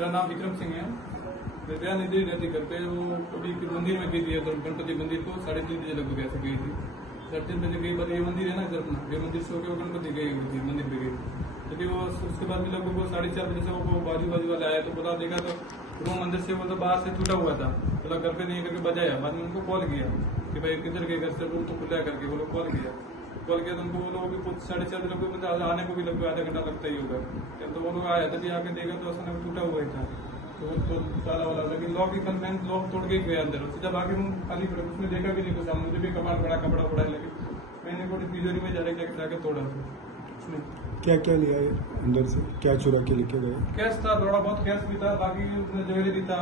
मेरा नाम विक्रम सिंह है। मैं बयान निधि रहती करते वो कभी मंदिर में गई थी, तो गणपति मंदिर को 3:30 बजे लगभग ऐसे गई थी। 3:30 बजे गई पर ये मंदिर है ना इधर अपना, ये मंदिर से होकर गणपति गई हुई थी, मंदिर पे गई थी। यदि वो उसके बाद में लगभग वो 4:30 बजे से वो बाजू वाले आया तो पता देखा तो वो मंदिर से वो तो बाहर से टूटा हुआ था, बोला घर पे नहीं करके बजाया। बाद में उनको कॉल किया कि भाई किधर के घर से, रूम तो खुला करके वो लोग कॉल किया तो उनको वो लोग भी 4:30 लगभग आने को भी लगभग आधा घंटा लगता ही होगा। तो वो लोग आया तभी आके देखा तो असल में टूटा हुआ ही था, तो ताला वाला लेकिन लॉक ही कल लॉक तोड़ के गया अंदर। जब आगे हम खाली पड़े उसमें देखा भी नहीं कुछ, मुझे भी कपड़ा पड़ा लेकिन मैंने कोई तिजोरी में जाके तोड़ा उसने। क्या क्या लिया है अंदर से, क्या चुरा के लेके गए? कैश था, थोड़ा बहुत कैश भी था, बाकी उसमें ज्वेलरी था,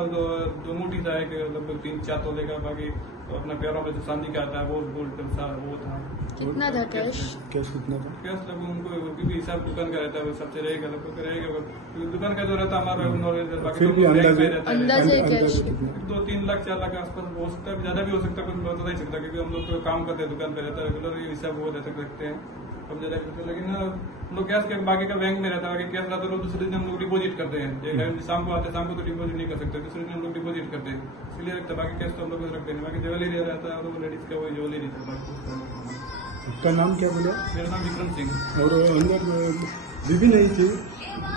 दो मूठी था, एक लगभग 3-4 तोले का, बाकी तो अपना पैरों में जो चांदी का आता है वो गोल्ड था वो था। कितना था कैश? कैश कितना था? कैश लगभग उनको भी हिसाब दुकान का रहता है, वो सबसे रहेगा लगभग रहेगा दुकान का जो रहता हमारा नॉलेज, बाकी फिर भी अंदाजे कैश 2-3 लाख 4 लाख के आसपास हो सकता है, ज्यादा भी हो सकता है, कुछ बता नहीं सकता क्योंकि हम लोग तो काम करते हैं दुकान पे रहता है रेगुलर, ये हिसाब वो रखते हैं कम ज्यादा करते हैं। लेकिन हम लोग कैश के बाकी का बैंक में रहता है, कैश रहता है दूसरे दिन हम लोग डिपोजिट करते हैं, शाम को आते शाम को तो डिपोजिट नहीं कर सकते, दूसरे दिन हम लोग डिपोजिट करते हैं इसलिए रखते हैं, बाकी कैश तो हम लोग रखते हैं। बाकी ज्वेलरी रहता है और लेडीज का वही ज्वेलरी था। आपका नाम क्या बोला? मेरा नाम विक्रम सिंह। और अंदर बीबी नहीं थी?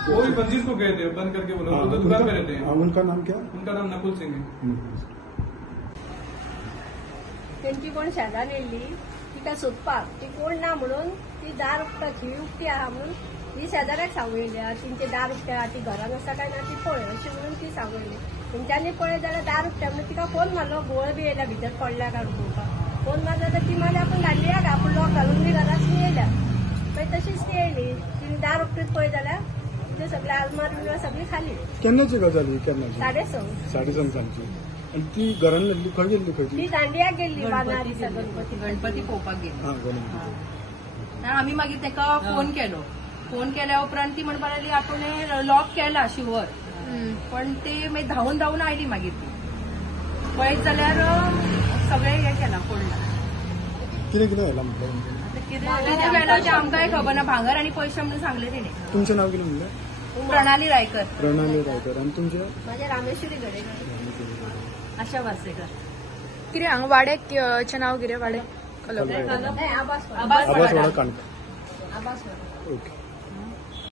वो भी मंदिर को गए थे बंद करके, वो लोग तो दुकान पे रहते हैं। उनका नाम क्या? उनका नाम नकुल सिंह है। त्यांची कोण शेजार येयली तिका सोदपाक, ती कोण ना म्हणून ती दार उक्ताची उक्ती आहा म्हणून ही शेजाऱ्याक सांगून येयल्या, तिंचे दार उक्ते आहा, ती घरान आसा काय ना ती पळय अशें म्हणून ती सांगून येयली। तेंच्यांनी पळय जाल्यार दार उक्ते म्हणून तिका फोन मारलो, घुवळ बी येयल्या भितर पडल्या काय पळोवपाक। फोन मारलो जाल्यार ती मागीर आपण धाडली का आपण लॉक घालून बी घरात येयल्या, मागीर तशीच ती येयली, तिने दार उक्तीत पळय जाल्यार तिचे सगळे आलमार बिलमार सगळी खाली। केन्नाची गजाल ही? केन्नाची? 6:30 सांजची। आणि ती घरान गेल्ली खंय गेल्ली? खंय ती दांडियाक गेल्ली बानारीचा गणपती पळोवपाक गेली। हां गणपती। आम्ही मागीर ताका फोन केल्या उपरांत ती म्हणपाक लागली आपण लॉक केला शिवर, पण ते मागीर धांवून आयली मागीर ती पळयत जाल्यार सगळे हे केला फोडला। कितें कितें व्हेला म्हटलें? कितें व्हेला तें आमकांय खबर ना, भांगर आनी पयशे म्हणून सांगले तेणे। तुमचें नांव कितें म्हणलें? प्रणाली रायकर। प्रणाली रायकर। आणि तुमचें? माझे रामेश्वरी गडेकर, आशा वासेकर। कितें हांगा वाड्याचें नांव कितें? वाडे आबास आबासवाडा काणकोण। आबास ओके।